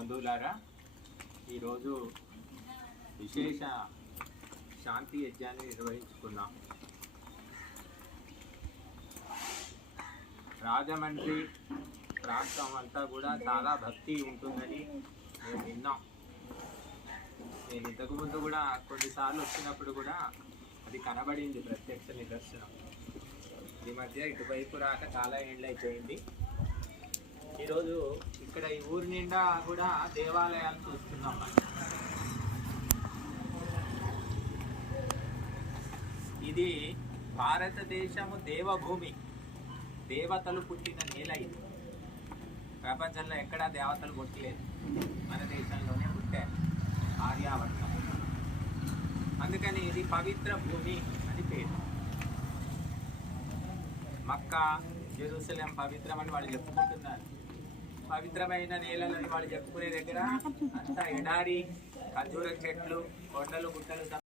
బంధువులారా ఈరోజు విశేష శాంతి యజ్ఞాన్ని నిర్వహించుకున్నాం రాజమండ్రి ప్రాంతం అంతా కూడా చాలా భక్తి ఉంటుందని మేము విన్నాం. నేను ఇంతకుముందు కూడా కొన్నిసార్లు వచ్చినప్పుడు కూడా అది కనబడింది ప్రత్యక్ష నిదర్శనం. ఈ మధ్య ఇటువైపు రాక చాలా ఏళ్ళు అయిపోయింది ఈరోజు ఇక్కడ ఈ ఊరి నిండా కూడా దేవాలయాలు చూస్తున్నాం ఇది భారతదేశము దేవభూమి. దేవతలు పుట్టిన నేల ఇది. ప్రపంచంలో ఎక్కడా దేవతలు పుట్టలేదు. మన దేశంలోనే పుట్టారు. ఆర్యావర్తం. అందుకని ఇది పవిత్ర భూమి అని పేరు. మక్కా జెరూసలేం పవిత్రమని వాళ్ళు చెప్పుకుంటున్నారు. పవిత్రమైన నేలలని వాళ్ళు చెప్పుకునే దగ్గర అంతా ఎడారి ఖర్జూర చెట్లు కొండలు గుట్టలు